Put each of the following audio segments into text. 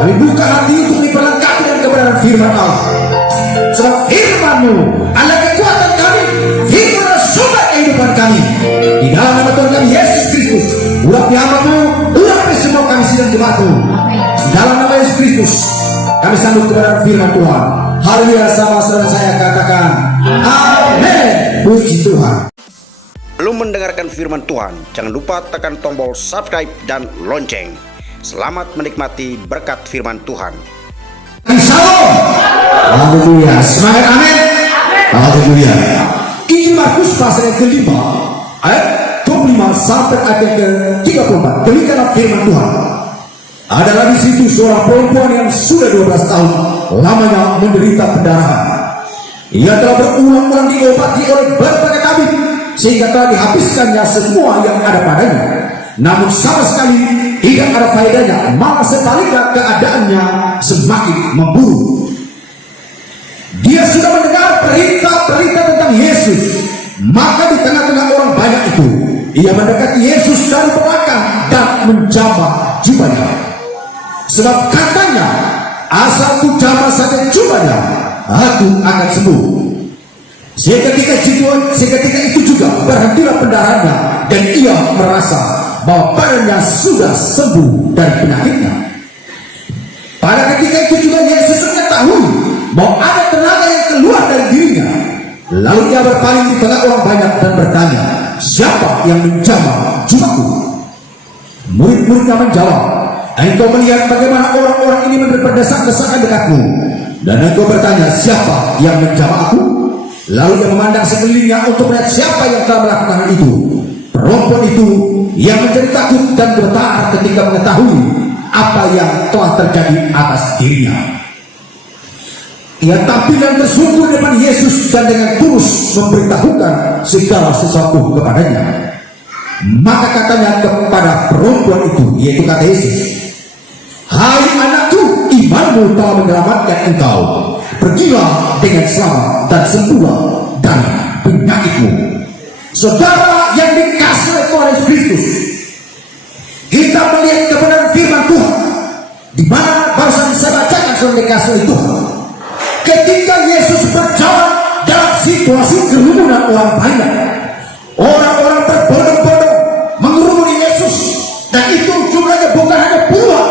Kami buka hati untuk diperlengkapi dengan kebenaran firman Allah. Sebab firman-Mu adalah kekuatan kami, firman adalah sumber kehidupan kami. Di dalam nama Tuhan kami Yesus Kristus, urapi hamba-Mu, urapi semua kami sidang jemaat-Mu. Di dalam nama Yesus Kristus, kami sambut kebenaran firman Tuhan. Haleluya, sama saudara saya katakan amin. Puji Tuhan. Belum mendengarkan firman Tuhan, jangan lupa tekan tombol subscribe dan lonceng. Selamat menikmati berkat firman Tuhan. Shalom. Haleluya. Semangat amin. Haleluya. Injil Markus pasal yang kelima ayat 25 sampai ayat ke-34. Demikianlah firman Tuhan. Adalah di situ seorang perempuan yang sudah 12 tahun lamanya menderita pendarahan. Ia telah berulang-ulang diobati oleh berbagai tabib sehingga telah dihabiskannya semua yang ada padanya, namun sama sekali tidak ada faedahnya, malah sebaliknya keadaannya semakin memburuk. Dia sudah mendengar berita-berita tentang Yesus, maka di tengah-tengah orang banyak itu ia mendekati Yesus dari belakang dan menjamah jubahnya, sebab katanya, asal ku jamah saja jubahnya, aku akan sembuh. Seketika itu juga berhentilah pendarahannya dan ia merasa bahwa badannya sudah sembuh dari penyakitnya. Pada ketika itu juga Yesus mengetahui bahwa ada tenaga yang keluar dari dirinya. Lalu dia berpaling di tengah orang banyak dan bertanya, siapa yang menjamah jubahku? Murid-muridnya menjawab, engkau melihat bagaimana orang-orang ini berdesak-desakan dekatmu, dan engkau bertanya, siapa yang menjamah aku? Lalu dia memandang sekelilingnya untuk melihat siapa yang telah melakukan itu. Perempuan itu yang menjadi takut dan bergetar ketika mengetahui apa yang telah terjadi atas dirinya. Ia tampil dan bersungguh di depan Yesus dan dengan tulus memberitahukan segala sesuatu kepadanya. Maka katanya kepada perempuan itu, yaitu kata Yesus, hai anakku, imanmu telah menyelamatkan engkau. Pergilah dengan selamat dan sembuhlah dari penyakitmu. Saudara yang dikasihi oleh Tuhan Yesus Kristus, kita melihat kebenaran firman Tuhan, di mana barusan saya bacakan sudah dikasihi oleh Tuhan. Ketika Yesus berjalan dalam situasi kerumunan orang banyak, orang-orang berbondong-bondong mengerumuni Yesus, dan itu jumlahnya bukan hanya puluhan,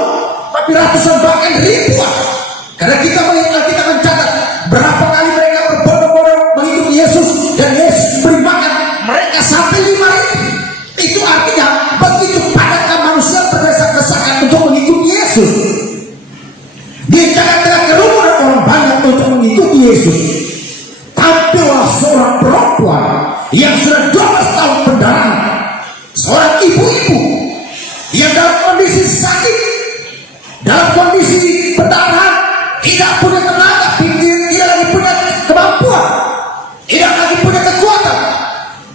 tapi ratusan bahkan ribuan. Karena kita melihat, kita mencatat berapa kali mereka berbondong-bondong mengikuti Yesus, dan Yesus beri makan mereka sampai 5.000. Itu artinya begitu padatnya manusia berdesak-desakan untuk mengikuti Yesus. Di tengah-tengah kerumunan orang banyak untuk mengikuti Yesus, tampillah seorang perempuan yang sudah 12 tahun pendarahan, seorang ibu-ibu yang dalam kondisi sakit, dalam kondisi pendarahan, tidak punya tenaga, tidak lagi punya kemampuan, tidak lagi punya kekuatan,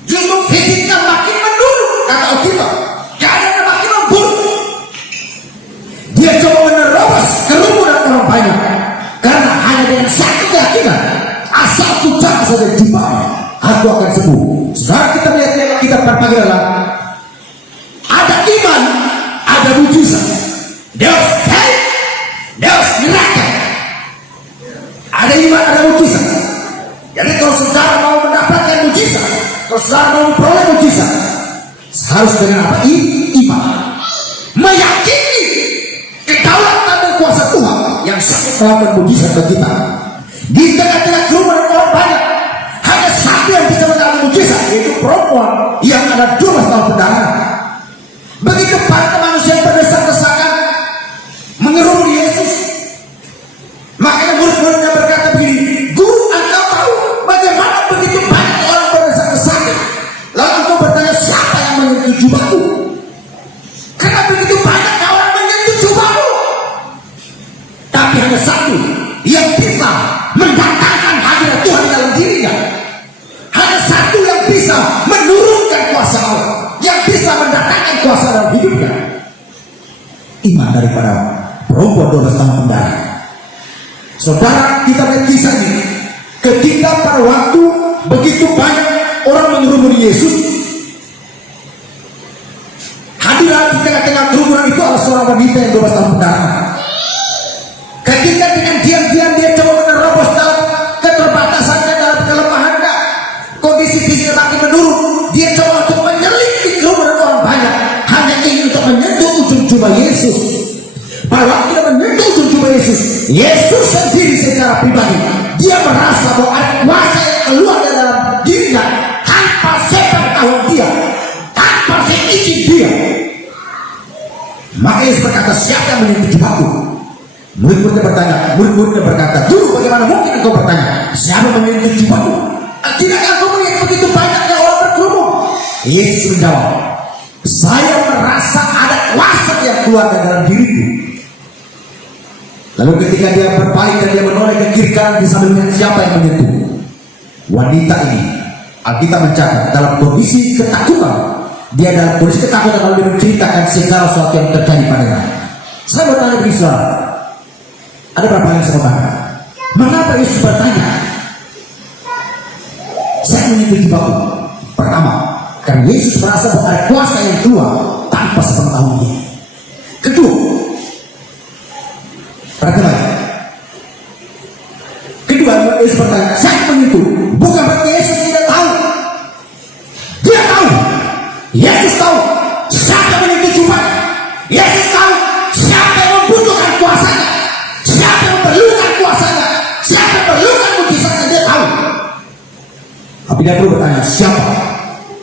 justru fisiknya makin menurun, kata Alkitab, keadaannya makin memburuk. Dia coba menerobos kerumunan orang banyak karena hanya dengan satu keyakinan, asal ku jamah saja jubahnya, aku akan sembuh. Sekarang kita melihat kita berpagi dalam ada iman, ada mujizat. There's faith, there's miracle. Ada iman, ada mujizat. Jadi kalau saudara mau mendapatkan mujizat, kalau saudara mau memperoleh mujizat, harus dengan apa? Iman. Meyakini kedaulatan dan kuasa Tuhan yang sangat melakukan mujizat bagi kita. Di tengah-tengah kerumunan orang banyak, hanya satu yang bisa mengalami mujizat, yaitu perempuan yang ada 12 tahun pendarahan. Begitu banyak manusia berdesak-desakan mengerumuni Yesus. Makanya murid-muridnya berkata begini, Guru, engkau tahu bagaimana begitu banyak orang berdesak-desakan, lalu engkau bertanya siapa yang menyentuh jubahku? Karena begitu banyak orang menyentuh jubahmu, tapi hanya satu yang bisa mendatangkan hadirat Tuhan dalam dirinya. Hanya satu yang bisa menurunkan kuasa Allah, yang bisa mendatangkan kuasa dalam hidupnya. Iman daripada perempuan 12 tahun pendarahan. Saudara, kita lihat kisah ini. Ketika pada waktu begitu banyak orang mengerumuni Yesus, hadirlah di tengah-tengah kerumunan itu adalah seorang wanita yang 12 tahun pendarahan. Yesus. Pada waktu dia menyentuh ujung jubah Yesus, Yesus sendiri secara pribadi dia merasa bahwa ada kuasa yang keluar dari dalam dirinya tanpa setan tahu dia, tanpa seizin dia. Maka Yesus berkata, siapa yang menyentuh jubahku? Murid-muridnya bertanya, murid-muridnya berkata, guru bagaimana mungkin engkau bertanya, siapa yang menyentuh jubahku? Tidakkah engkau melihat begitu banyaknya orang berkerumun? Yesus menjawab, saya merasa ada kuasa yang keluar dari dalam diriku. Lalu ketika dia berpaling dan dia menoleh ke kiri kanan, dia sambil melihat siapa yang menyentuh. Wanita ini, Alkitab mencatat dalam kondisi ketakutan. Dia dalam kondisi ketakutan lalu dia menceritakan segala sesuatu yang terjadi padanya. Saya bertanya bagi saudara, ada berapa yang saya bertanya? Mengapa Yesus bertanya, saya menyentuh jubahku? Pertama, karena Yesus merasa bahwa ada kuasa yang keluar tanpa sepengetahuan dia. Kedua, perhatikan. Kedua, Yesus bertanya, saya menyentuh. Bukan berarti Yesus tidak tahu. Dia tahu. Yesus tahu siapa menyentuh jubah. Yesus tahu siapa yang membutuhkan kuasanya, siapa yang memerlukan kuasanya, siapa yang memerlukan mujizatnya. Dia tahu. Tapi dia perlu bertanya siapa.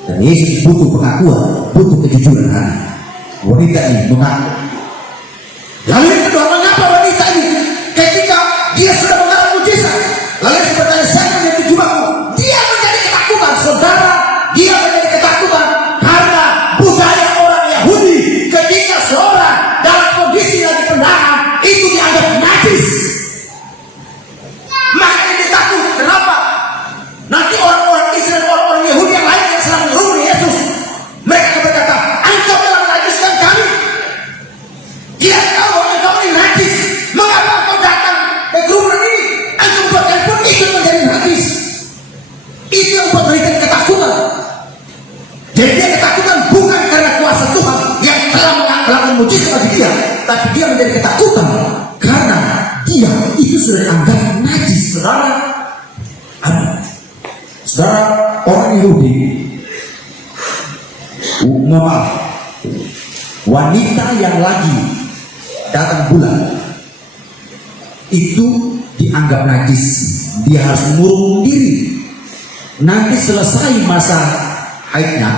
Dan Yesus butuh pengakuan, butuh kejujuran hati. Wanita ini mengaku. Lalu yang kedua, mengapa wanita ini ketika dia sudah mengalami mujizat, lalu Yesus bertanya, saya menyentuh jubahmu? Dia menjadi ketakutan, saudara. Dia menjadi ketakutan karena budaya orang Yahudi ketika seorang dalam kondisi lagi pendarahan itu dianggap najis. Maka dia takut. Kenapa? Nanti orang-orang Israel, orang-orang Yahudi yang lain yang sedang merumuni Yesus, mereka berkata, engkau telah menajiskan kami. Dia tahu engkau ini najis. Mengapa engkau datang ke kerumunan ini? Engkau buatkan pun ikut menjadi najis. Itu yang membuat mereka ketakutan. Jadi dia ketakutan bukan karena kuasa Tuhan yang telah melakukan mujizat bagi dia, tapi dia menjadi ketakutan karena dia itu sudah dianggap najis. Saudara, orang Yahudi, wanita yang lagi datang bulan itu dianggap najis. Dia harus mengurung diri. Nanti selesai masa haidnya,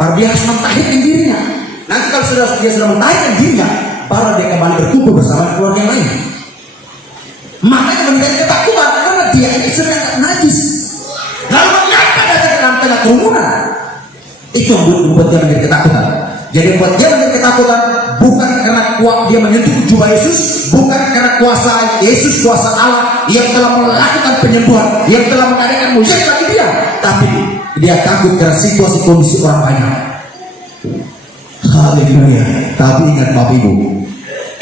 baru dia harus mentahirkan dirinya. Nanti kalau dia sudah mentahirkan dirinya, baru dia kembali berkumpul bersama keluarga yang lain. Makanya menjadi ketakutan karena dia ini sedang najis. Lalu mengapa datang ke dalam tengah kerumunan? Itu yang membuat dia menjadi ketakutan. Jadi membuat dia menjadi ketakutan bukan karena dia menyentuh jubah Yesus, bukan karena kuasa Yesus, kuasa Allah yang telah melakukan penyembuhan, yang telah mengadakan mujizat bagi dia, tapi dia takut karena situasi kondisi orang banyak. Haleluya. Tapi ingat Bapak Ibu,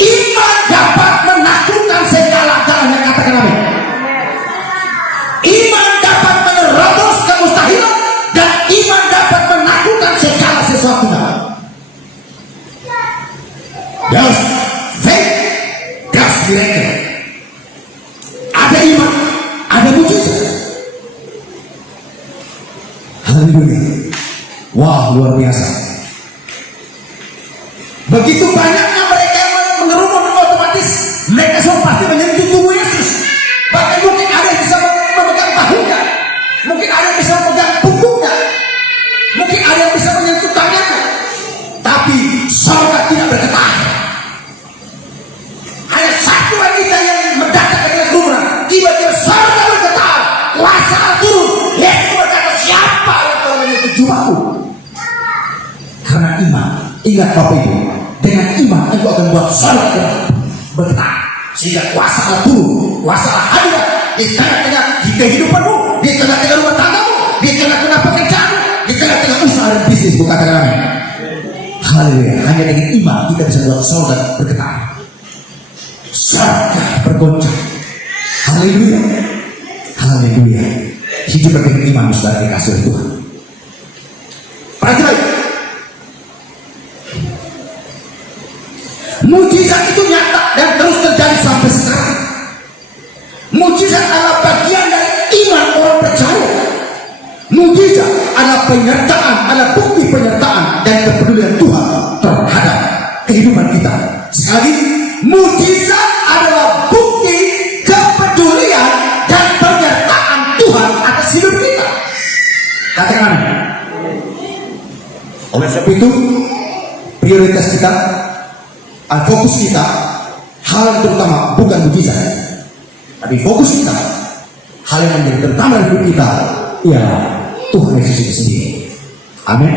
iman dapat menaklukkan segala-galanya. Katakan amin. Iman dapat menerobos kemustahilan dan iman dapat menaklukkan segala sesuatunya. There's faith, there's miracle. Ada iman, ada mujizat. Haleluya. Wah, luar biasa. Begitu banyaknya mereka yang mengerumun, otomatis mereka semua pasti menyentuh tubuh Yesus. Bahkan mungkin ada yang bisa memegang bahunya, mungkin ada yang bisa memegang punggungnya, mungkin ada yang bisa menyentuh tangannya. Tapi sorga tidak bergetar. Hanya satu wanita yang mendadak ke dalam kerumunan, tiba-tiba sorga bergetar, kuasa turun. Yesus berkata, siapa yang telah menyentuh jubahku? Karena iman. Ingat Bapak Ibu, dengan iman engkau akan buat sorga bergetar, sehingga kuasa Allah turun, kuasa Allah hadir di tengah-tengah kehidupanmu, di tengah-tengah rumah tanggamu, di tengah-tengah pekerjaanmu, di tengah-tengah usaha dan bisnis. Bukan kata kami. Haleluya. Hanya dengan iman kita bisa buat sorga bergetar, sorga bergoncang. Haleluya. Haleluya. Hidup dengan iman, saudara dikasih oleh Tuhan. Perhatikan, mujizat itu nyata dan terus terjadi sampai sekarang. Mujizat adalah bagian dari iman orang percaya. Mujizat adalah penyertaan, adalah bukti penyertaan dan kepedulian Tuhan terhadap kehidupan kita. Sekali lagi, mujizat adalah bukti kepedulian dan penyertaan Tuhan atas hidup kita. Katakan amin. Oleh sebab itu, prioritas kita, fokus kita, hal yang terutama bukan mujizat, tapi fokus kita, hal yang menjadi terutama dalam hidup kita, ialah Tuhan Yesus itu sendiri. Amin.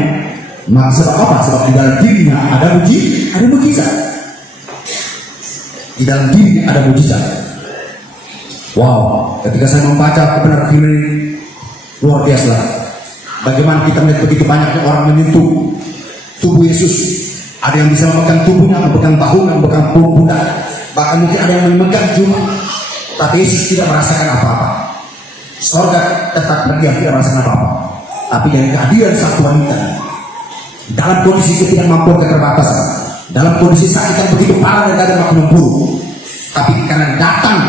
Maksud apa? Sebab di dalam dirinya ada mujizat. Di dalam dirinya ada mujizat. Wow, ketika saya membaca kebenaran firman ini, luar biasa. Bagaimana kita melihat begitu banyaknya orang menyentuh tubuh Yesus. Ada yang bisa memegang tubuhnya, memegang bahunya, memegang pundak. Bahkan mungkin ada yang memegang cuma, tapi Yesus tidak merasakan apa-apa. Sorga tetap berdiam, tidak merasakan apa-apa. Tapi dari kehadiran satu wanita dalam kondisi ketidakmampuan, keterbatasan, dalam kondisi sakit yang begitu parah dan keadaan makin memburuk, tapi karena datang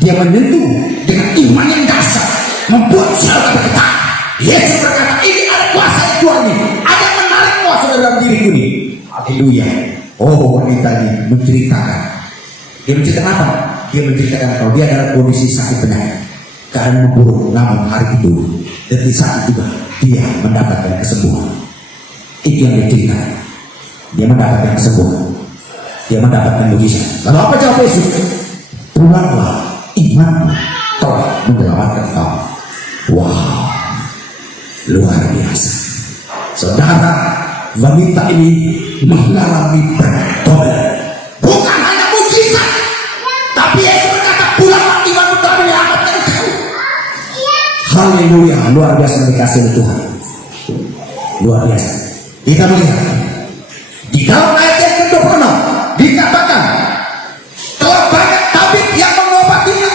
dia menyentuh dengan iman yang dasar, membuat sorga bergetar. Yesus berkata, ini ada kuasa di Tuhan ini, ada yang menarik kuasa dalam diriku ini. Haleluya. Oh, wanita ini menceritakan. Dia menceritakan apa? Dia menceritakan kalau dia dalam kondisi sakit penyakit, keadaan memburuk, namun hari itu detik saat juga dia mendapatkan kesembuhan. Itu yang dia ceritakan. Dia mendapatkan kesembuhan, dia mendapatkan mujizat. Lalu apa jawab Yesus? Pulanglah, imanmu telah menyelamatkan kamu. Wow, luar biasa. Saudara, wanita ini mengalami pertolongan. Bukan hanya mujizat, tapi Yesus berkata, pulanglah, imanmu telah menyelamatkan kamu. Haleluya, luar biasa dikasih oleh Tuhan. Luar biasa. Kita melihat di dalam ayat yang ke-26 dikatakan telah banyak tabib yang mengobatinya,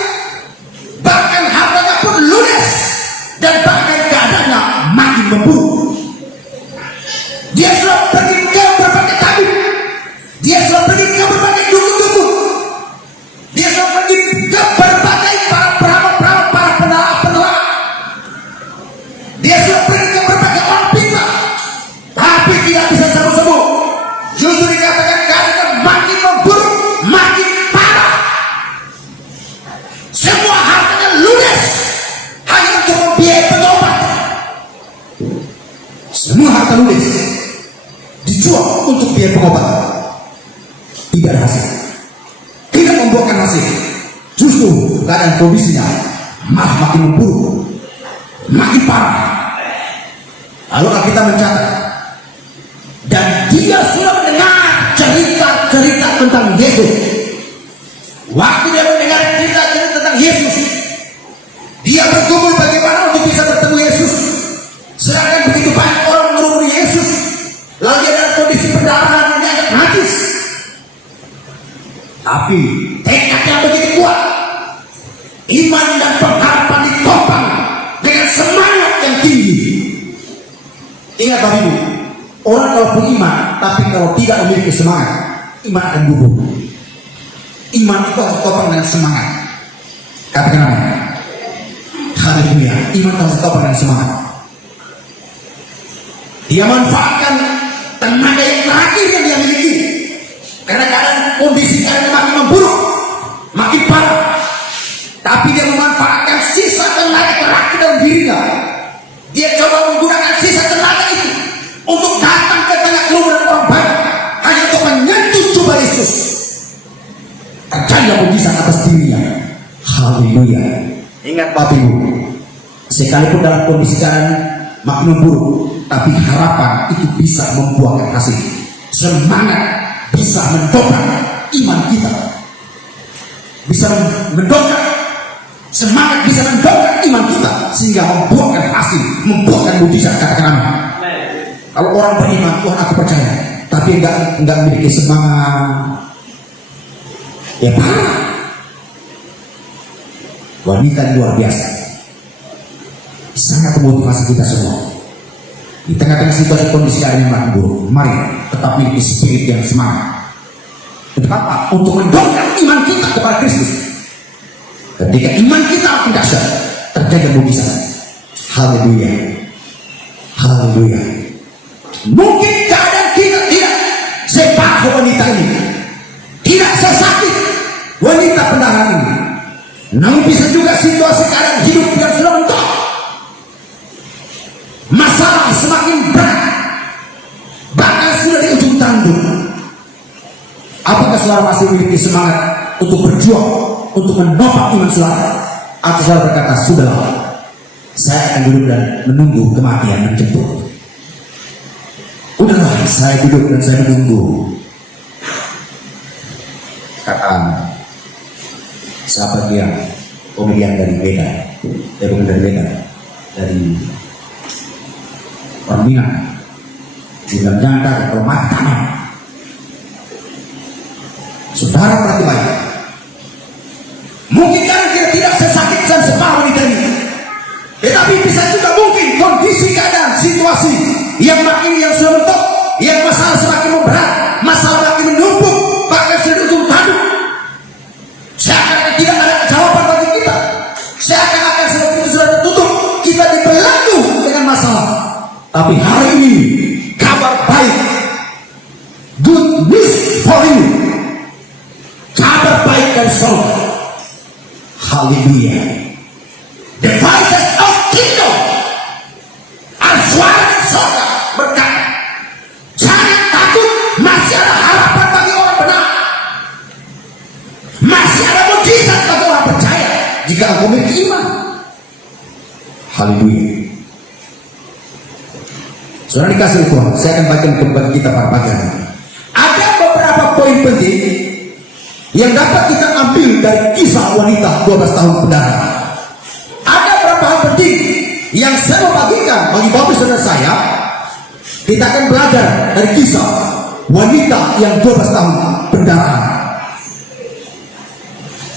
bahkan hartanya pun lunas dan bahkan keadaannya makin memburuk. Dia sudah pergi ke berbagai tabib, dia sudah pergi ke berbagai dukun-dukun, dia sudah pergi ke berbagai para peramal-peramal, para penelaah-penelaah, dia sudah pergi ke berbagai orang pintar, tapi tidak bisa sembuh-sembuh. Justru dikatakan keadaannya makin memburuk, makin parah. Semua hartanya lunas hanya untuk membiayai pengobat. Semua harta lunas dijual untuk biaya pengobatan. Tidak ada hasil, tidak membuahkan hasil. Justru keadaan kondisinya malah makin memburuk, makin parah. Lalu kita mencatat, dan dia sudah mendengar cerita-cerita tentang Yesus. Waktu dia mendengar cerita-cerita tentang Yesus, dia bergumul bagaimana untuk bisa bertemu Yesus. Sedangkan begitu banyak orang mengerumuni Yesus, lalu dia dalam kondisi pendarahan yang agak najis. Tapi tekadnya begitu kuat, iman dan pengharapan ditopang dengan semangat yang tinggi. Ingat Bapak Ibu, orang kalau beriman tapi kalau tidak memiliki semangat, iman akan gugur. Iman itu harus ditopang dengan semangat. Katakan amin. Haleluya. Iman harus ditopang dengan semangat. Dia manfaatkan tenaga yang terakhir yang dia miliki, karena keadaan kondisi keadaan makin memburuk, makin parah. Tapi dia memanfaatkan sisa tenaga terakhir dalam dirinya. Dia coba menggunakan sisa tenaga itu untuk datang ke tengah kerumunan orang banyak, hanya untuk menyentuh tubuh Yesus. Terjadi mujizat atas dirinya. Haleluya. Ingat Bapak Ibu, sekalipun dalam kondisi keadaan makin memburuk, tapi harapan itu bisa membuahkan hasil. Semangat bisa mendongkrak iman kita, bisa mendongkrak semangat, bisa mendongkrak iman kita sehingga membuahkan hasil, membuahkan mujizat. Katakan amin. Kalau orang beriman, Tuhan aku percaya, tapi enggak memiliki semangat, ya parah. Wanita luar biasa, sangat memotivasi kita semua. Di tengah-tengah situasi kondisi keadaan yang makin buruk, mari tetap memiliki spirit yang semangat. Untuk apa? Untuk mendongkrak iman kita kepada Kristus. Ketika iman kita makin dahsyat, terjadi mujizat. Haleluya. Haleluya. Mungkin keadaan kita tidak separah wanita wanita ini, tidak sesakit wanita pendarahan ini. Namun bisa juga situasi keadaan hidup yang sudah mentok, masalah semakin berat, bahkan sudah di ujung tanduk. Apakah saudara masih memiliki semangat untuk berjuang, untuk menopang iman saudara? Atau saudara berkata, sudahlah, saya akan duduk dan menunggu kematian menjemput. Udahlah, saya duduk dan saya menunggu. Kata sahabat yang komedian dari Medan, bukan dari Medan, dari orang Minang, bilang jangan kalau mati tangan. Saudara perhati baik, mungkin kan kita tidak sesakit dan separah wanita ini, tetapi bisa juga mungkin kondisi keadaan situasi yang makin yang sudah mentok, yang masalah semakin memberat, masalah makin menumpuk, bahkan sudah ujung tanduk. Seakan-akan tidak ada jawaban bagi kita, seakan-akan sudah tertutup, kita dibelenggu dengan masalah. Tapi hari ini kabar baik, good news for you, kabar baik dari surga. Haleluya. The voices of kingdom, suara surga berkata, jangan takut, masih ada harapan bagi orang benar, masih ada mujizat bagi orang percaya jika engkau memiliki iman. Haleluya. Saudara dikasih Tuhan, saya akan bagikan kepada kita para pagi hari. Ada beberapa poin penting yang dapat kita ambil dari kisah wanita 12 tahun pendarahan. Ada beberapa hal penting yang saya mau bagikan bagi bapak saudara saya. Kita akan belajar dari kisah wanita yang 12 tahun pendarahan.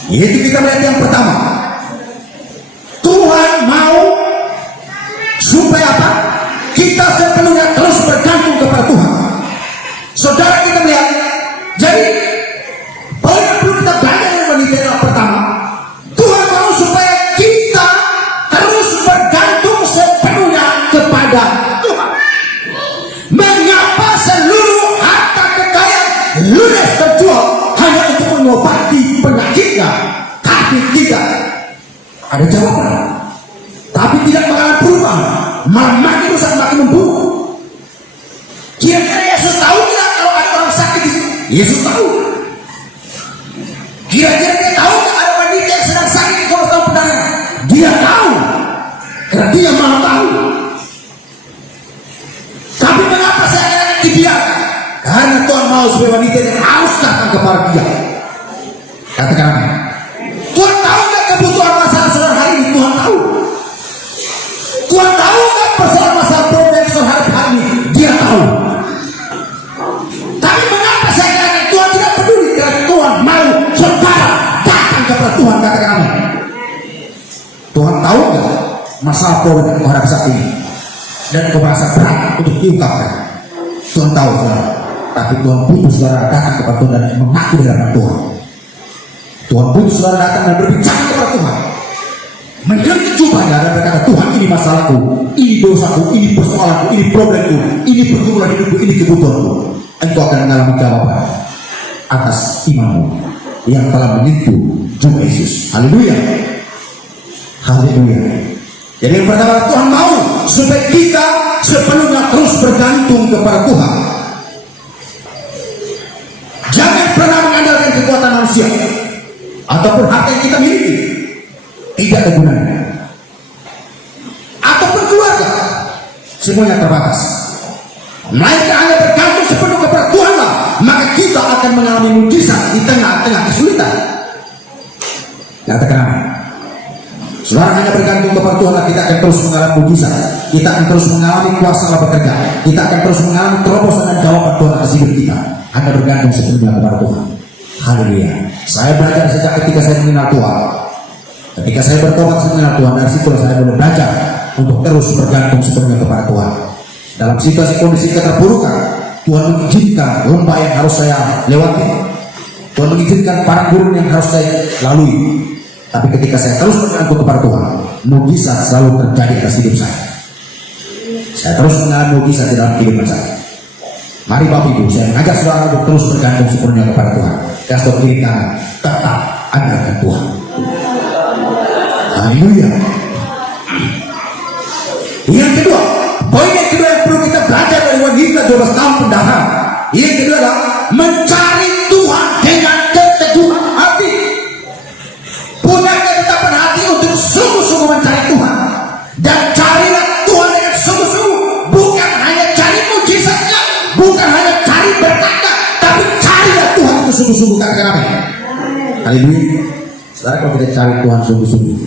Yaitu kita melihat yang pertama, Tuhan mau supaya apa? Kita sepenuhnya terus bergantung kepada Tuhan. Saudara, kita melihat, jadi poin yang perlu kita belajar dari wanita yang pertama, Tuhan mau supaya kita terus bergantung sepenuhnya kepada Tuhan. Mengapa seluruh harta kekayaan ludes terjual hanya untuk mengobati penyakitnya, tapi tidak ada jawaban, tapi tidak bakalan berubah, malah makin rusak, makin memburuk. Kira-kira Yesus tahu tidak kalau ada orang sakit di sini? Yesus tahu. Kira-kira dia tahu tidak ada wanita yang sedang sakit di kolong tahun pendarahan? Dia tahu, karena dia maha tahu. Tapi mengapa saya akan dibiarkan? Karena Tuhan mau supaya wanita yang harus datang kepada dia. Katakan amin. Tuhan tahu nggak kebutuhan masalah saudara hari ini? Tuhan tahu. Tuhan tahu nggak persoalan masalah problem saudara hari ini? Dia tahu. Tapi mengapa saya katakan Tuhan tidak peduli? Karena Tuhan mau saudara datang kepada Tuhan. Katakan amin. Tuhan tahu nggak masalah problem yang kau hadapi saat ini dan kau merasa berat untuk diungkapkan? Tuhan tahu, saudara. Tapi Tuhan butuh saudara datang kepada Tuhan dan mengaku di hadapan Tuhan. Tuhan butuh saudara datang dan berbicara kepada Tuhan, mengganti jubahnya dan berkata, Tuhan, ini masalahku, ini dosaku, ini persoalanku, ini problemku, ini pergumulan hidupku, ini kebutuhanku. Engkau akan mengalami jawaban atas imanmu yang telah menyentuh juga Yesus. Haleluya. Haleluya. Jadi yang pertama, Tuhan mau supaya kita sepenuhnya terus bergantung kepada Tuhan. Jangan pernah mengandalkan kekuatan manusia ataupun harta yang kita miliki, tidak ada gunanya. Ataupun keluarga, semuanya terbatas. Melainkan hanya bergantung sepenuh kepada Tuhanlah, maka kita akan mengalami mujizat di tengah-tengah kesulitan. Katakan amin. Saudara, hanya bergantung kepada Tuhanlah kita akan terus mengalami mujizat. Kita akan terus mengalami kuasa Allah bekerja. Kita akan terus mengalami terobosan dan jawaban Tuhan atas hidup kita. Hanya bergantung sepenuhnya kepada Tuhan. Haleluya. Saya belajar sejak ketika saya mengenal Tuhan. Ketika saya bertobat mengenal Tuhan, dari situ saya mulai belajar untuk terus bergantung sepenuhnya kepada Tuhan. Dalam situasi kondisi keterpurukan, Tuhan mengizinkan lembah yang harus saya lewati. Tuhan mengizinkan padang gurun yang harus saya lalui. Tapi ketika saya terus bergantung kepada Tuhan, mujizat selalu terjadi atas hidup saya. Saya terus mengalami mujizat di dalam kehidupan saya. Mari Bapak Ibu, saya mengajak saudara untuk terus bergantung sepenuhnya kepada Tuhan. Kasih tahu kiri kanan, tetap andalkan Tuhan. Haleluya. Yang kedua, poin yang kedua yang perlu kita belajar dari wanita 12 tahun pendahara. Yang kedua adalah mencari Tuhan dengan keteguhan hati. Punya ketetapan hati untuk sungguh-sungguh mencari Tuhan. Dan carilah Tuhan dengan sungguh-sungguh. Bukan hanya cari mujizatnya, bukan hanya cari berkatnya, tapi carilah Tuhan itu sungguh-sungguh. Kenapa? Haleluya. Saudara, kalau kita cari Tuhan sungguh-sungguh,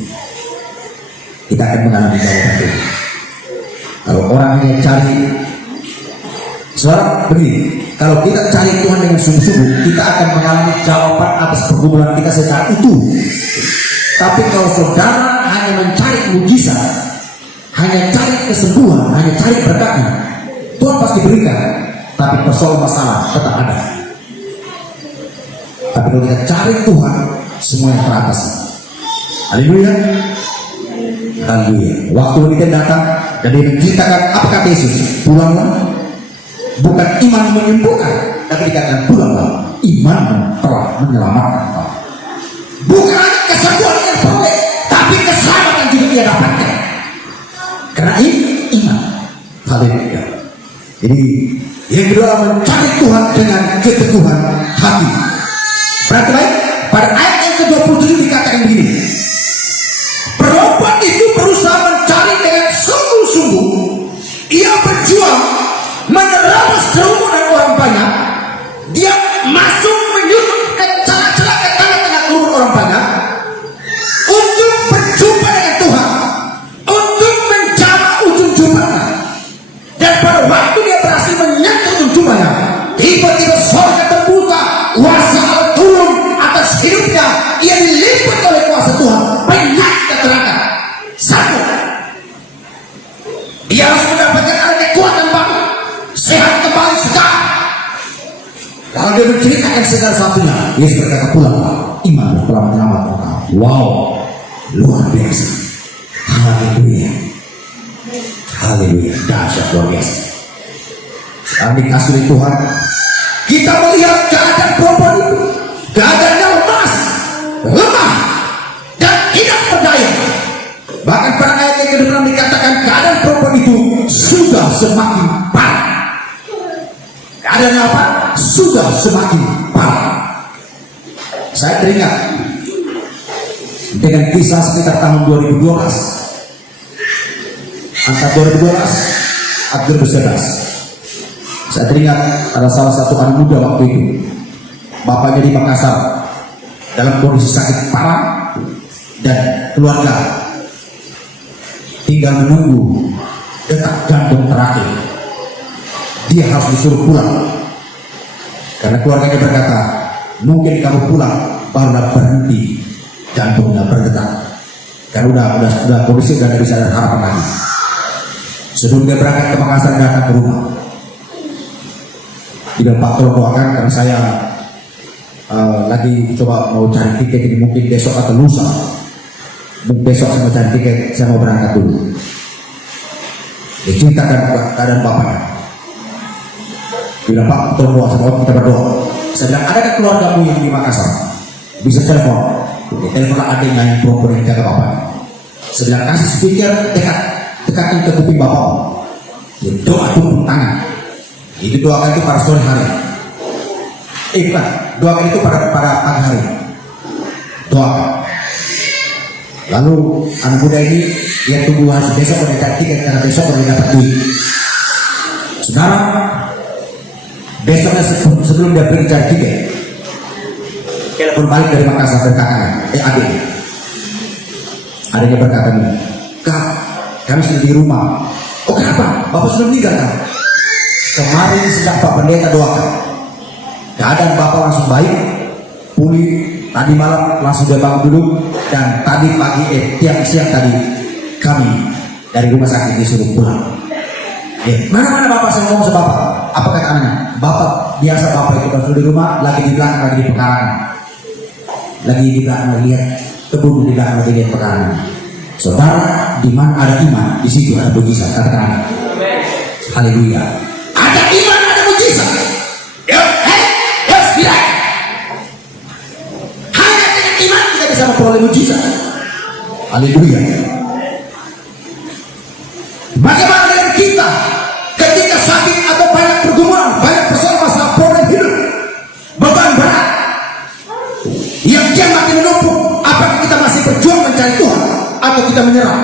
kita akan mengalami jawaban Tuhan. Kalau orang hanya cari, saudara begini, kalau kita cari Tuhan dengan sungguh-sungguh, kita akan mengalami jawaban atas pergumulan kita secara utuh. Tapi kalau saudara hanya mencari mujizat, hanya cari kesembuhan, hanya cari berkatnya, Tuhan pasti berikan, tapi persoalan masalah tetap ada. Tapi kalau kita cari Tuhan, semua yang teratas. Haleluya. Haleluya. Waktu kita datang dan dia menceritakan apa kata Yesus, pulanglah. Bukan iman menyembuhkan, tapi dikatakan pulanglah, iman telah menyelamatkan kau. Bukan hanya kesembuhan yang peroleh, tapi keselamatan juga dia dapatkan. Karena ini iman. Haleluya. Jadi yang kedua, mencari Tuhan dengan keteguhan hati. Perhatikan, pada ayat yang ke-27 dikatakan begini, perempuan itu berusaha mencari dengan sungguh-sungguh. Ia berjuang menerobos kerumunan orang banyak. Dia masuk menyusup ke celah-celah, ke tengah-tengah kerumunan orang banyak untuk berjumpa dengan Tuhan, untuk menjama ujung jumpanya. Dan pada waktu dia berhasil menyentuh ujung jumpanya, tiba-tiba surga terbuka, kuasa Allah turun atas hidupnya. Ia dilipat oleh kuasa Tuhan, banyak keterangan. Satu, dia harus mendapatkan ada kekuatan baru, sehat kembali segar. Kalau dia menceritakan segala satunya, Yesus berkata, pulanglah, iman telah menyelamatkan kau. Wow, luar biasa. Haleluya. Haleluya. Dahsyat luar biasa. Sekarang dikasih oleh Tuhan, kita melihat keadaan perempuan itu, keadaannya lemah, dan tidak berdaya. Bahkan pada ayat yang ke-6 dikatakan keadaan perempuan itu sudah semakin parah. Keadaannya apa? Sudah semakin parah. Saya teringat dengan kisah sekitar tahun 2012, angka 2012 Abdul Besedas. Saya teringat ada salah satu anak muda waktu itu, bapaknya di Makassar dalam kondisi sakit parah dan keluarga tinggal menunggu detak jantung terakhir. Dia harus disuruh pulang karena keluarganya berkata, mungkin kamu pulang barulah berhenti jantungnya berdetak, karena udah kondisi udah tidak bisa ada harapan lagi. Sebelum dia berangkat ke Makassar, datang ke rumah, tidak Pak tolong doakan karena saya lagi coba mau cari tiket ini, mungkin besok atau lusa. Besok saya mau cari tiket, saya mau berangkat dulu. Dia ceritakan keadaan bapaknya. Bilang, Pak tolong doa, saya kita berdoa. Saya bilang, adakah keluargamu yang di Makassar? Bisa telepon. Teleponlah adiknya yang perempuan yang jaga bapaknya. Saya bilang, kasih speaker, dekatkan ke kuping bapakmu. Doa tumpuk tangan. Itu doakan itu pada sore hari. Bukan, doakan itu pada pagi hari. Doakan. Lalu anak muda ini dia tunggu hasil besok kalau dapat tiket, karena besok kalau dapat duit. Sekarang besoknya sebelum dia pergi cari tiket, telepon balik dari Makassar dari kakaknya, adiknya. Adiknya berkata nih, Kak, kami sudah di rumah. Oh kenapa? Bapak sudah meninggal kan? Kemarin sedang Pak Pendeta doakan, keadaan Bapak langsung baik, pulih. Tadi malam langsung dia bangun dulu, dan tadi pagi siang tadi kami dari rumah sakit disuruh pulang. Mana Bapak, saya ngomong sama Bapak. Apa kata anaknya? Bapak biasa, Bapak itu kalau di rumah lagi di belakang, lagi di pekarangan, lagi di belakang lihat kebun, di belakang lagi lihat pekarangan. Saudara, di mana ada iman, di situ ada mujizat. Katakan amin. Haleluya. Ada iman, ada mujizat. senantiasa memperoleh mujizat. Haleluya. Bagaimana dengan kita ketika sakit atau banyak pergumulan, banyak persoalan masalah problem hidup, beban berat yang dia makin menumpuk? Apakah kita masih berjuang mencari Tuhan, atau kita menyerah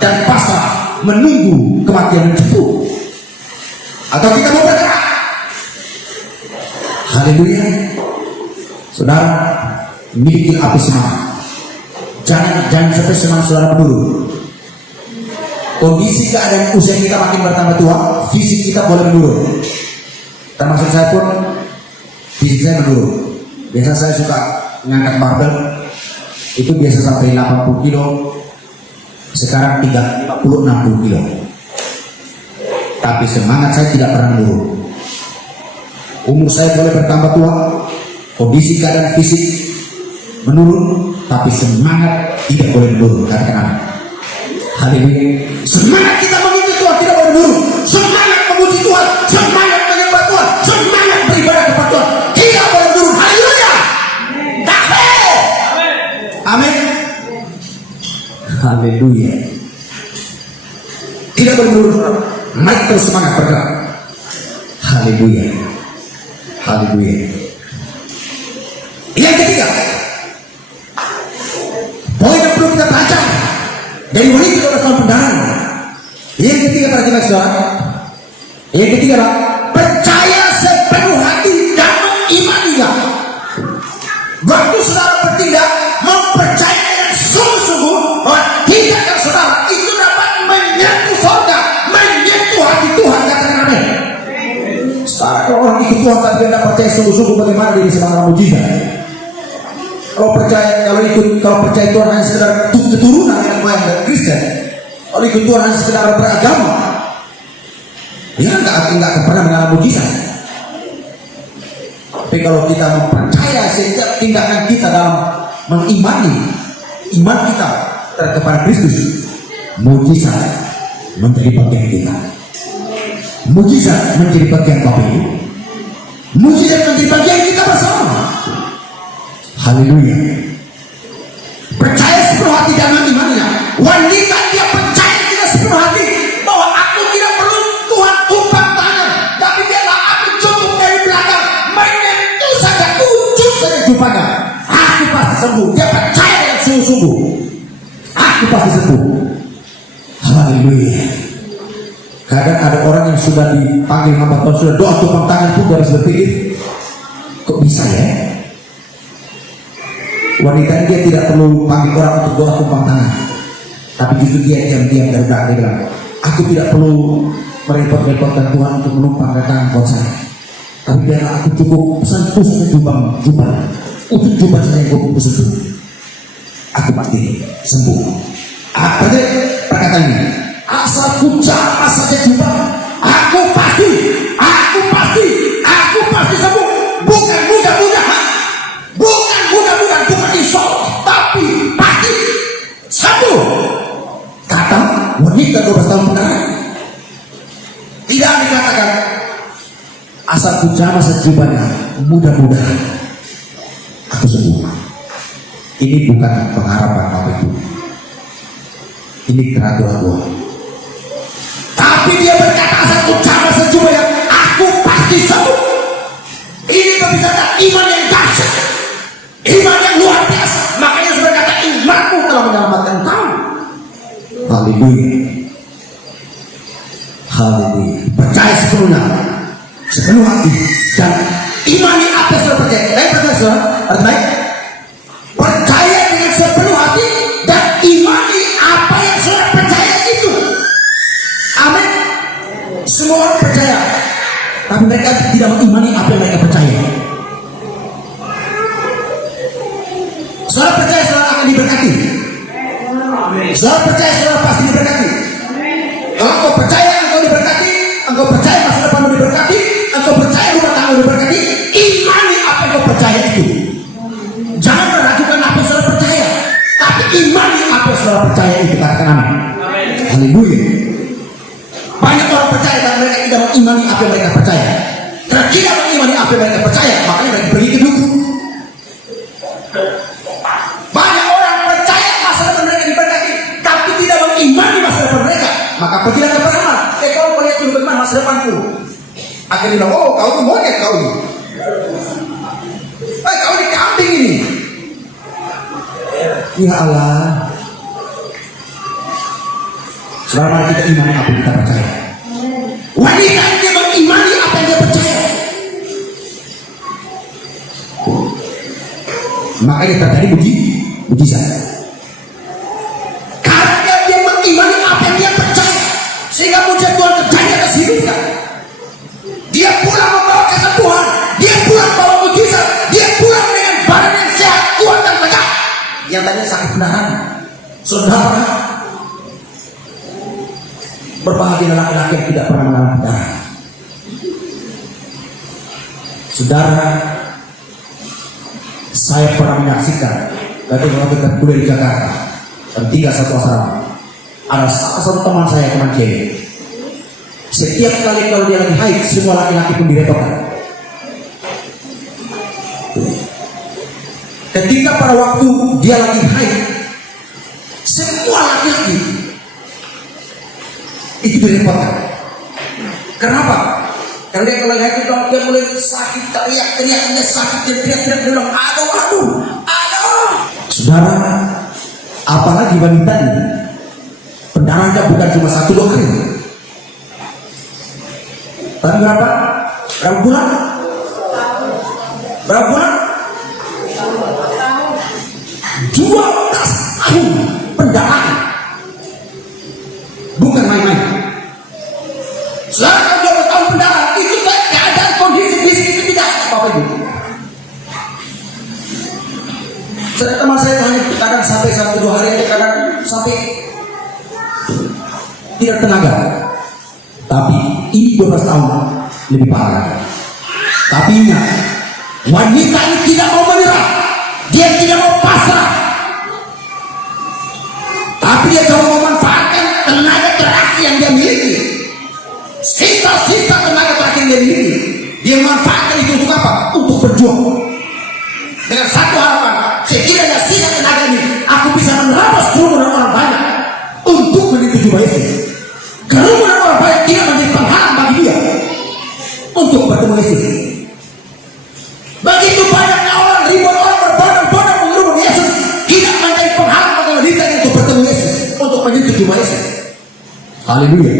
dan pasrah menunggu kematian menjemput, atau kita mau bergerak? Haleluya. Saudara, miliki api semangat. Jangan sampai semangat saudara menurun. Kondisi keadaan usia kita makin bertambah tua, fisik kita boleh menurun. Termasuk saya pun, fisik saya menurun. Biasa saya suka mengangkat barbel, itu biasa sampai 80 kilo, sekarang 50-60 kilo. Tapi semangat saya tidak pernah menurun. Umur saya boleh bertambah tua, kondisi keadaan fisik menurun, tapi semangat tidak boleh menurun. Katakan amin. Haleluya. Semangat kita mengikuti Tuhan tidak boleh menurun. Semangat memuji Tuhan, semangat menyembah Tuhan, semangat beribadah kepada Tuhan tidak boleh menurun. Haleluya. Takbir. Amin. Haleluya. Tidak boleh menurun. Mari terus semangat bergerak. Haleluya. Haleluya. Yang ketiga, poin yang perlu kita baca dari wanita 12 tahun pendarahan. Yang ketiga, perhatikan saudara. Yang ketiga adalah percaya sepenuh hati dan mengimaninya. Waktu saudara bertindak, mempercayai dengan sungguh-sungguh bahwa tindakan saudara itu dapat menyentuh surga, menyentuh hati Tuhan. Katakan amin. Sekarang kalau orang ikut Tuhan tapi tidak percaya sungguh-sungguh, bagaimana dia bisa mengalami mujizat? Kalau percaya Tuhan hanya sekedar keturunan yang moyang dari Kristen, kalau ikut Tuhan hanya sekedar beragama, dia nggak akan pernah mengalami mujizat. Tapi kalau kita mempercaya setiap tindakan kita dalam mengimani, iman kita terhadap kepada Kristus, mujizat menjadi bagian kita. Mujizat menjadi bagian Bapak Ibu. Mujizat menjadi bagian kita bersama. Haleluya. Percaya sepenuh hati dan imannya. Wanita dia percaya tidak sepenuh hati bahwa aku tidak perlu Tuhan tumpang tangan, tapi biarlah aku cukup dari belakang menyentuh saja, ujung saja jubahnya, aku pasti sembuh. Dia percaya dengan sungguh-sungguh, aku pasti sembuh. Haleluya. Kadang ada orang yang sudah dipanggil hamba Tuhan, sudah doa tumpang tangan pun dia harus berpikir, kok bisa ya? Wanita dia tidak perlu panggil orang untuk doa tumpang tangan, tapi justru dia diam-diam dari belakang dia bilang, aku tidak perlu merepot-repotkan Tuhan untuk menumpang ke tangan buat saya, tapi biarlah aku cukup sentuh jubah, untuk jubah saya yang cukup sentuh, aku pasti sembuh. Apa sih perkataan ini? Asal ku jamah saja jubah, aku pasti sembuh. Bukan mudah-mudahan, bukan insya, tapi pasti sembuh. Kata wanita 12 tahun pendarahan. Tidak dikatakan asal ku jamah saja jubahnya, mudah-mudahan aku sembuh. Ini bukan pengharapan Bapak Ibu, ini keraguan-keraguan. Tapi dia berkata asal ku jamah saja jubahnya, aku pasti sembuh. Ini kebiasaan iman yang dahsyat, iman yang luar biasa. Makanya sudah berkata imanmu telah menyelamatkan kamu. Haleluya. Haleluya. Percaya sepenuhnya, sepenuh hati dan imani apa yang sudah percaya. Baik percaya saudara, baik. Percaya dengan sepenuh hati dan imani apa yang sudah percaya itu. Amin. Semua orang percaya, tapi mereka tidak mengimani apa yang mereka percaya. Saudara percaya saudara akan diberkati. Saudara percaya saudara pasti diberkati. Kalau engkau percaya engkau diberkati, engkau percaya masa depanmu diberkati, engkau percaya rumah tangga diberkati, imani apa yang engkau percaya itu. Jangan meragukan apa yang saudara percaya, tapi imani apa yang saudara percaya itu. Katakan amin. Haleluya. Banyak orang percaya dan mereka tidak mengimani apa yang mereka percaya. Karena tidak mengimani apa yang mereka percaya, makanya mereka pergi ke dukun. Banyak orang maka pergilah ke Peramal. Kau melihat dulu bagaimana masa depanku. Akhirnya bilang, oh kau tuh monyet kau ini. Kau ini kambing ini. Ya Allah. Selama kita imani apa yang kita percaya. Wanita ini mengimani apa yang dia percaya. Makanya terjadi mujizat. Karena dia mengimani apa yang dia percaya, sehingga mujizat Tuhan terjadi atas hidupnya. Dia pulang membawa kesembuhan, dia pulang membawa mujizat, dia pulang dengan badan yang sehat, kuat dan tegak. Yang tadinya sakit pendarahan, saudara, berbahagia laki-laki yang tidak pernah mengalami pendarahan. Saudara, saya pernah menyaksikan ketika kita kuliah di Jakarta dan tinggal satu asrama. Ada salah satu teman saya, teman cewek. Setiap kali kalau dia lagi haid, semua laki-laki pun direpotkan. Ketika pada waktu dia lagi haid, semua laki-laki itu direpotkan. Kenapa? Karena dia kalau haid itu dia mulai sakit, teriak-teriak, dia sakit, dia teriak-teriak, dia bilang, aduh. Saudara, apalagi wanita ini, pendarahannya bukan cuma 1-2 kali. Tapi berapa? Berapa bulan? Berapa bulan? 12 tahun pendarahan. Bukan main-main. Selama 12 tahun pendarahan itu keadaan kondisi fisik itu tidak apa-apa itu. Saya teman saya hanya kadang sampai 1-2 hari aja, kadang sampai tidak tenaga. Tapi ini 12 tahun lebih parah. Tapi ingat, wanita ini tidak mau menyerah, dia tidak mau pasrah, tapi dia coba memanfaatkan tenaga terakhir yang dia miliki, sisa-sisa tenaga terakhir yang dia miliki. Dia memanfaatkan itu untuk apa? Untuk berjuang dengan satu harapan, sekiranya sisa tenaga ini aku bisa menerabas kerumunan orang banyak untuk menjadi tujuan Yesus. Kerumunan orang banyak tidak menjadi penghalang bagi dia untuk bertemu Yesus. Begitu banyaknya orang, ribuan orang berbondong-bondong mengerumuni Yesus, tidak menjadi penghalang bagi wanita untuk bertemu Yesus, untuk menjadi tujuan Yesus. Haleluya.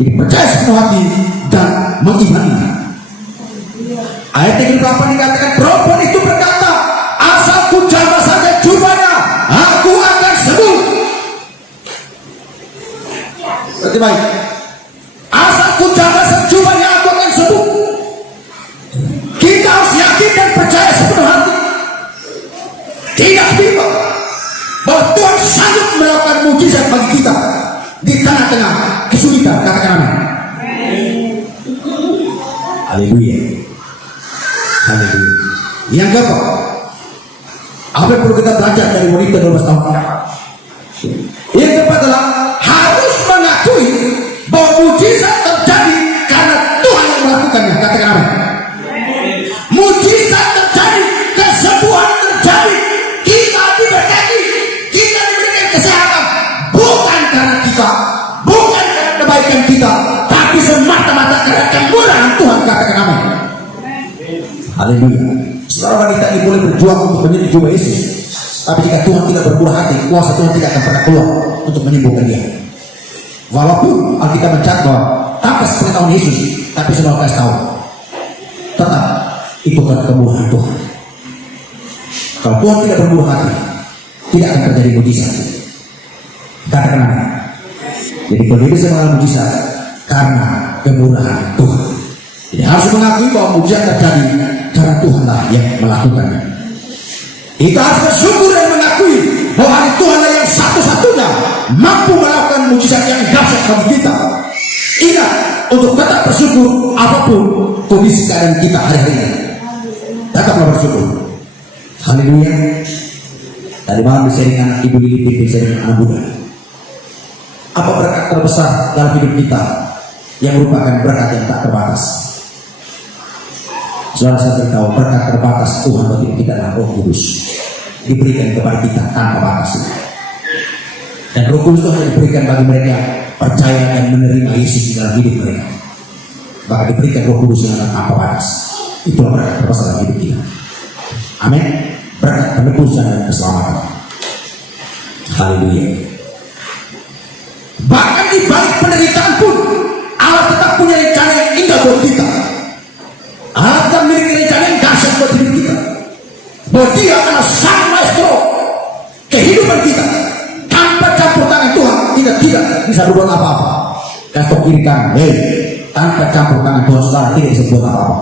Jadi percaya sepenuh hati dan mengimani. Ayat 38 dikatakan, perempuan itu berkata, asal ku jamah saja jubahnya, aku akan sembuh. Berarti baik, asal ku jamah saja jubahnya, aku akan sembuh. Kita harus yakin dan percaya sepenuh hati, tidak bimbang, bahwa Tuhan sanggup melakukan mujizat bagi kita di tengah-tengah kesulitan. Katakan amin. Haleluya. Haleluya. Yang keempat, apa yang perlu kita belajar dari wanita 12 tahun? Yang keempat adalah harus mengakui bahwa mujizat terjadi karena Tuhan yang melakukannya. Katakan amin. Mujizat terjadi, kesembuhan terjadi, kita diberkati, kita diberikan kesehatan, bukan karena kita, bukan karena kebaikan kita, tapi semata-mata karena kemurahan Tuhan. Katakan amin. Haleluya. Seorang wanita ini boleh berjuang untuk menjadi jubah Yesus, tapi jika Tuhan tidak bermurah hati, kuasa Tuhan tidak akan pernah keluar untuk menyembuhkan dia. Walaupun Alkitab mencatat bahwa tanpa sepengetahuan Yesus, tapi semua kasih tahu, tetap itu kan kemurahan Tuhan. Kalau Tuhan tidak bermurah hati, tidak akan terjadi mujizat. Katakan amin. Jadi kalau dia bisa mengalami mujizat karena kemurahan Tuhan. Jadi harus mengakui bahwa mujizat terjadi karena Tuhanlah yang melakukannya. Kita harus bersyukur dan mengakui bahwa hanya Tuhanlah yang satu-satunya mampu melakukan mujizat yang dahsyat bagi kita. Ingat untuk tetap bersyukur apapun kondisi keadaan kita hari-hari ini. Tetaplah bersyukur. Haleluya. Tadi malam bisa dengan Ibu Lili, bisa dengan anak muda. Apa berkat terbesar dalam hidup kita yang merupakan berkat yang tak terbatas? Saudara, saya beritahu berkat terbatas Tuhan bagi kita adalah Roh Kudus, diberikan kepada kita tanpa batas. Dan Roh Kudus itu hanya diberikan bagi mereka percaya dan menerima Yesus di dalam hidup mereka, maka diberikan Roh Kudus yang tanpa batas. Itulah berkat berasa dalam hidup kita. Amin. Berkat penebusan dan keselamatan. Haleluya. Bahkan di balik penderitaan pun Allah tetap punya rencana yang indah buat kita. Allah tetap memiliki rencana yang dahsyat buat hidup kita. Bahwa Dia adalah sang maestro kehidupan kita. Tanpa campur tangan Tuhan, kita tidak bisa berbuat apa-apa. Kata kiri kanan, tanpa campur tangan Tuhan, saudara tidak bisa berbuat apa-apa.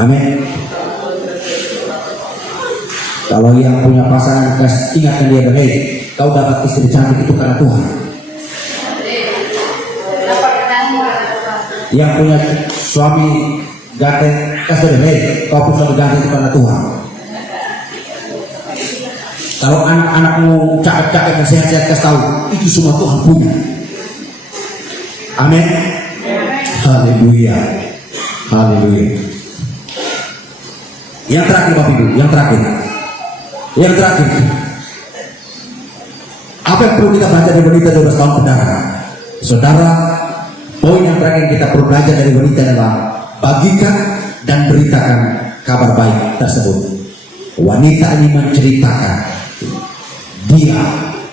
Amin. Kalau yang punya pasangan, ingatkan dia, kau dapat istri cantik itu karena Tuhan. Yang punya suami ganteng, kau punya suami ganteng itu karena Tuhan. Kalau anak-anakmu cakep-cakep dan sehat-sehat, kasih tahu itu semua Tuhan punya. Amin. Haleluya. Haleluya. Yang terakhir Bapak Ibu, yang terakhir. Apa yang perlu kita belajar dari wanita 12 tahun pendarahan? Saudara, poin yang terakhir kita perlu belajar dari wanita adalah bagikan dan beritakan kabar baik tersebut. Wanita ini menceritakan dia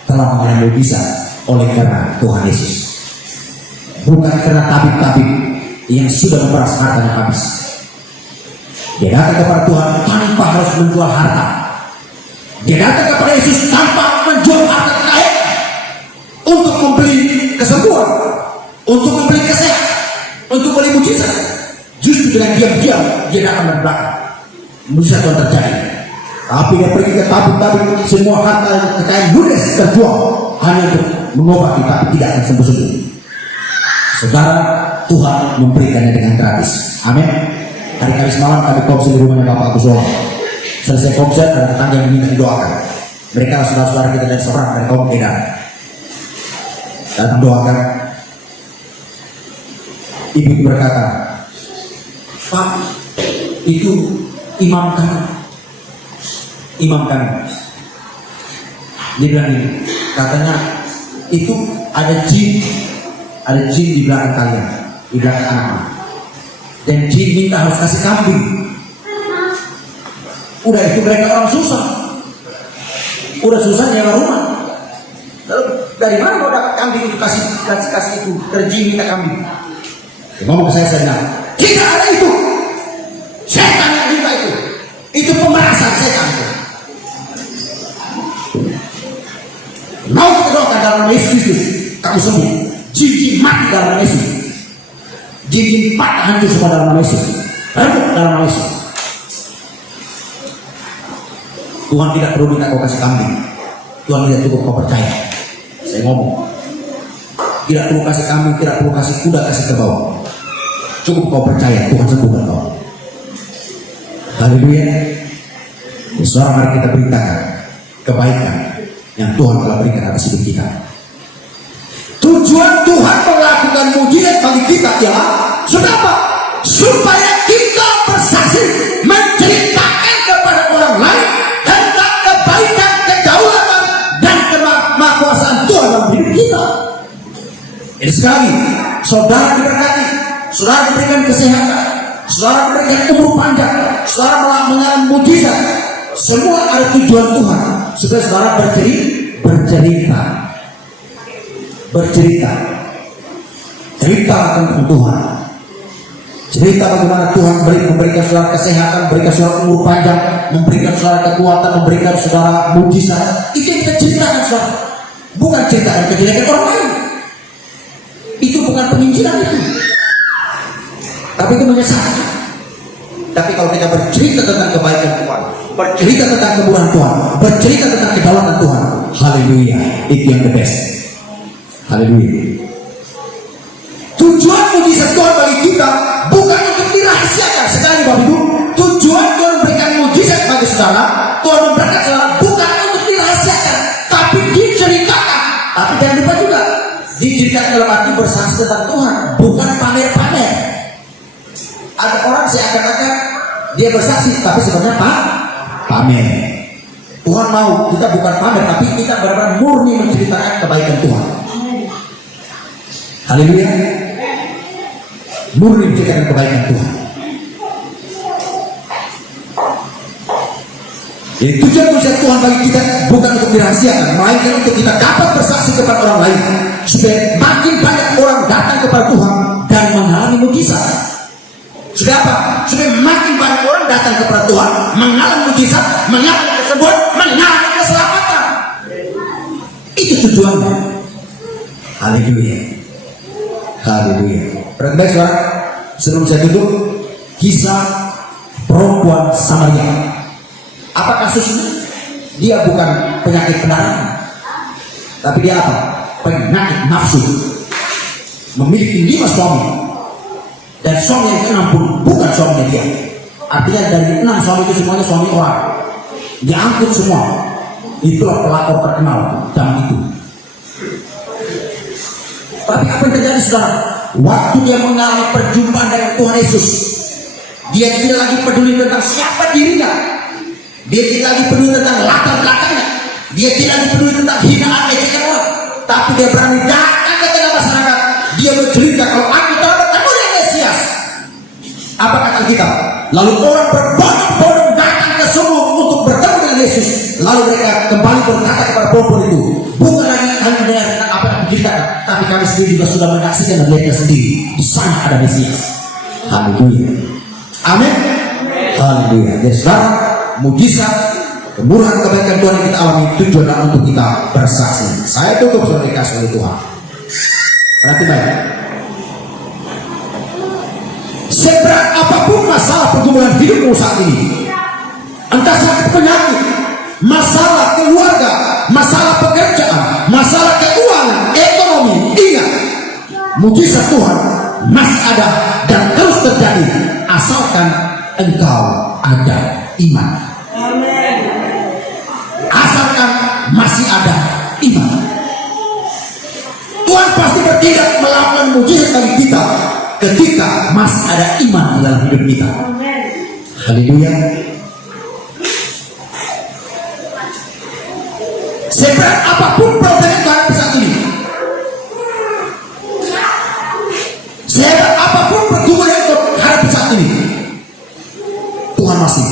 telah mengalami mujizat oleh karena Tuhan Yesus, bukan karena tabib-tabib yang sudah memeras hartanya habis. Dia datang kepada Tuhan tanpa harus menjual harta. Dia datang kepada Yesus tanpa menjual harta kekayaan untuk membeli kesembuhan, untuk membeli kesehatan, untuk membeli mujizat. Justru dengan diam-diam dia datang dari belakang. Mujizat Tuhan terjadi. Tapi dia pergi ke tabib-tabib, semua harta kekayaan ludes terjual hanya untuk mengobati, tapi tidak akan sembuh-sembuh. Saudara, Tuhan memberikannya dengan gratis. Amin. Hari Kamis malam kami komsel di rumahnya Bapak Agus Wong. Selesai komsel ada tetangga yang minta didoakan. Mereka saudara-saudara kita dari seorang dari kaum Kedah. Dan doakan. Ibu berkata, Pak, itu imam kami. Dia bilang ini, katanya itu ada jin di belakang kalian, di belakang anak. Dan jin minta harus kasih kambing. Udah itu mereka orang susah, nyewa rumah. Lalu dari mana mau dapat kambing itu kasih itu? Terjin minta kambing. Ngomong ke saya bilang, tidak ada itu. Setan yang minta itu. Itu pemerasan setan. Mau kita doakan dalam nama Yesus Kristus, kamu sembuh. Jin mati dalam nama Yesus. Jin patah hancur semua dalam nama Yesus. Rebut dalam nama Yesus. Tuhan tidak perlu minta kau kasih kambing. Tuhan tidak cukup kau percaya. Saya ngomong. Tidak perlu kasih kambing, tidak perlu kasih kuda, kasih kerbau. Cukup kau percaya, Tuhan sembuhkan kau. Haleluya. Saudara, mari kita beritakan kebaikan yang Tuhan telah berikan atas hidup kita. Tujuan Tuhan melakukan mujizat bagi kita ialah sudah apa? Supaya kita bersaksi, menceritakan kepada orang lain tentang kebaikan, kedaulatan dan kemahakuasaan Tuhan dalam hidup kita. Jadi sekali, saudara diberkati, saudara diberikan kesehatan, saudara diberikan umur panjang, saudara mengalami mujizat. Semua ada tujuan Tuhan supaya saudara bercerita tentang Tuhan, cerita bagaimana Tuhan memberikan saudara kesehatan, memberikan saudara umur panjang, memberikan saudara kekuatan, memberikan saudara mujizat. Itu yang kita ceritakan, saudara, bukan ceritakan kejelekan orang lain. Itu bukan penginjilan itu, tapi itu menyesatkan. Tapi kalau kita bercerita tentang kebaikan Tuhan, bercerita tentang kemurahan Tuhan, bercerita tentang kedaulatan Tuhan, haleluya, itu yang the best. Haleluya. Tujuan mujizat Tuhan bagi kita bukan untuk dirahasiakan. Sekali Bapak Ibu, tujuan Tuhan memberikan mujizat bagi saudara, Tuhan memberikan saudara bukan untuk dirahasiakan, tapi diceritakan. Tapi jangan lupa juga, diceritakan dalam arti bersaksi tentang Tuhan, bukan pamer-pamer. Ada orang seakan-akan dia bersaksi, tapi sebenarnya pamer. Tuhan mau kita bukan pamer, tapi kita benar-benar murni menceritakan kebaikan Tuhan. Haleluya. Murni menceritakan kebaikan Tuhan. Jadi tujuan Tuhan bagi kita bukan untuk dirahasiakan, melainkan untuk kita dapat bersaksi kepada orang lain, supaya makin banyak orang datang kepada Tuhan dan mengalami mujizat. Supaya apa? Supaya makin banyak orang datang kepada Tuhan, mengalami mujizat, mengalami kesembuhan, mengalami keselamatan. Itu tujuannya. Haleluya. Haleluya. Perhatikan saudara, sebelum saya tutup, kisah perempuan Samaria. Apa kasusnya? Dia bukan penyakit pendarahan, tapi dia apa? Penyakit nafsu. Memiliki 5 suami, dan suami yang ke-6 pun bukan suaminya dia. Artinya dari 6 suami itu semuanya suami orang. Diangkut semua. Itulah pelakor terkenal zaman itu. Tapi apa yang terjadi saudara? Waktu dia mengalami perjumpaan dengan Tuhan Yesus, dia tidak lagi peduli tentang siapa dirinya. Dia tidak lagi peduli tentang latar belakangnya. Dia tidak lagi peduli tentang hinaan ejekan orang. Tapi dia berani datang ke tengah masyarakat. Dia bercerita kalau aku telah bertemu dengan Mesias. Apa kata kita? Lalu orang berbondong-bondong datang ke sumur untuk bertemu dengan Yesus. Lalu mereka kembali berkata kepada perempuan itu, bukan lagi kami mendengar tentang apa yang diceritakan, tapi kami sendiri juga sudah menyaksikan dan melihatnya sendiri. Di sana ada Mesias. Haleluya. Amin. Haleluya. Jadi sekarang mujizat, kemurahan, kebaikan Tuhan yang kita alami tujuannya untuk kita bersaksi. Saya tutup saudara dikasih oleh Tuhan. Berarti baik. Seberat apapun masalah pergumulan hidupmu saat ini, entah sakit penyakit, masalah keluarga, masalah pekerjaan, masalah keuangan, ekonomi, ingat, mujizat Tuhan masih ada dan terus terjadi asalkan engkau ada iman. Asalkan masih ada iman, Tuhan pasti bertindak melakukan mujizat bagi kita ketika masih ada iman di dalam hidup kita. Haleluya. Seberat apapun problem Tuhan saat ini, seberat apapun pergumulan yang Tuhan hadapi saat ini, Tuhan masih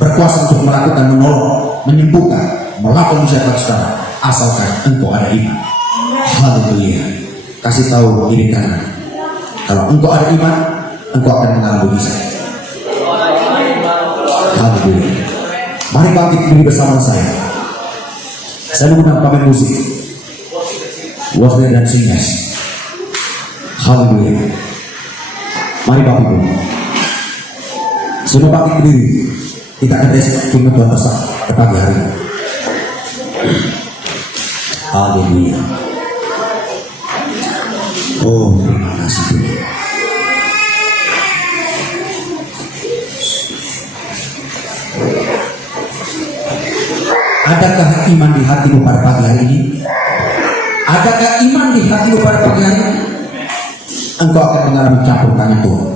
berkuasa untuk melakukan, menolong, menyembuhkan, melakukan mujizat bagi saudara, asalkan engkau ada iman. Haleluya. Kasih tahu kiri kanan, kalau engkau ada iman, engkau akan mengalami mujizat. Haleluya. Mari bangkit berdiri bersama saya. Saya mengundang pemain musik, Wesley dan Singers. Haleluya. Mari bangkit berdiri. Semua bangkit berdiri. Kita akan respect Tuhan besar ke pagi hari. Haleluya. Oh, terima kasih Tuhan. Adakah iman di hatimu pada pagi hari ini? Adakah iman di hatimu pada pagi hari ini? Engkau akan mengalami campur tangan Tuhan.